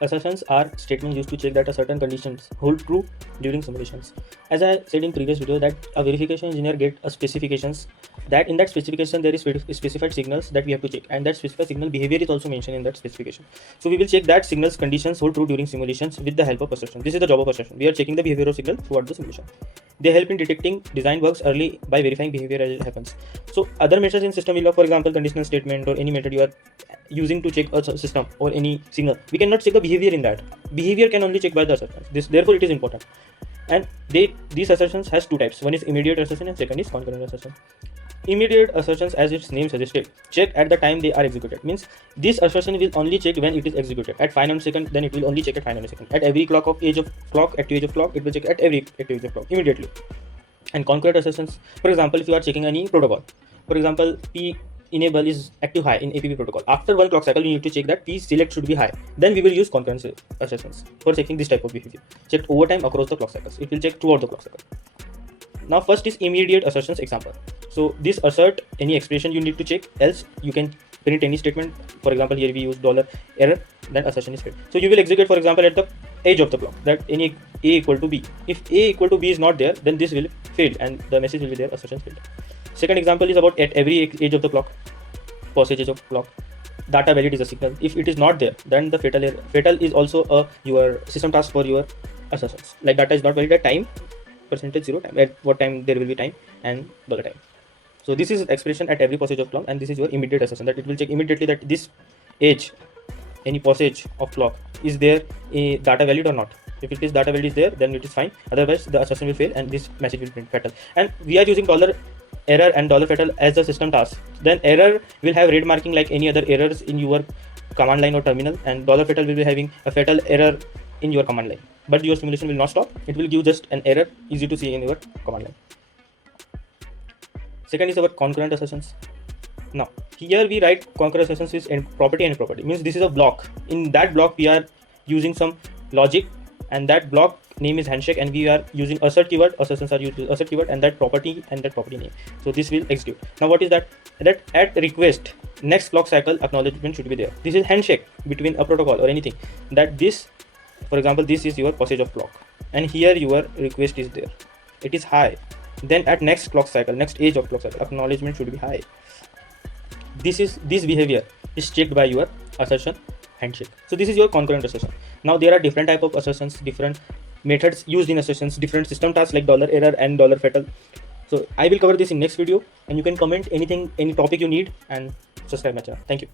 Assertions are statements used to check that a certain conditions hold true during simulations. As I said in previous video, that a verification engineer get a specifications, that in that specification there is specified signals that we have to check, and that specified signal behavior is also mentioned in that specification. So we will check that signals conditions hold true during simulations with the help of assertion. This is the job of assertion. We are checking the behavior of signal throughout the simulation. They help in detecting design bugs early by verifying behavior as it happens. So other methods in SystemVerilog, for example, conditional statement or any method you are using to check a system or any signal, we cannot check the behavior in that. Behavior can only check by the assertions. Therefore it is important. And these assertions has two types. One is immediate assertion and second is concurrent assertion. Immediate assertions, as its name suggested, check at the time they are executed. Means this assertion will only check when it is executed. At 5 nanosecond, then it will only check at 5 nanosecond. At every clock of age of clock, at age of clock, it will check at every age of clock immediately. And concurrent assertions, for example, if you are checking any protocol, for example, P enable is active high in APP protocol. After one clock cycle, we need to check that P select should be high. Then we will use concurrent assertions for checking this type of behavior. Checked over time across the clock cycles. It will check throughout the clock cycle. Now first is immediate assertions example. So this assert any expression you need to check, else you can print any statement. For example, here we use $error, then assertion is failed. So you will execute, for example, at the edge of the clock that any A equal to B. If A equal to B is not there, then this will fail and the message will be there, assertion failed. Second example is about at every age of the clock, passage age of clock, data valid is a signal. If it is not there, then the fatal error. Fatal is also your system task for your assertions. Like data is not valid at time, %0 time, at what time there will be time, and $time. So this is expression at every passage of clock, and this is your immediate assertion, that it will check immediately that this age, any passage of clock, is there a data valid or not. If it is data valid is there, then it is fine. Otherwise, the assertion will fail and this message will print fatal. And we are using $error and $fatal as the system task. Then error will have red marking like any other errors in your command line or terminal, and $fatal will be having a fatal error in your command line. But your simulation will not stop. It will give just an error easy to see in your command line. Second is our concurrent assertions. Now here we write concurrent assertions is property and property. Means this is a block. In that block we are using some logic, and that block name is handshake, and we are using assert keyword. Assertions are used with assert keyword and that property name. So this will execute. Now what is that? That at request next clock cycle acknowledgement should be there. This is handshake between a protocol or anything. That this, for example, this is your passage of clock, and here your request is there. It is high. Then at next clock cycle, next age of clock cycle, acknowledgement should be high. This behavior is checked by your assertion handshake. So this is your concurrent assertion. Now there are different type of assertions, different methods used in assertions, different system tasks like $error and $fatal. So I will cover this in next video, and you can comment anything, any topic you need, and subscribe my channel. Thank you.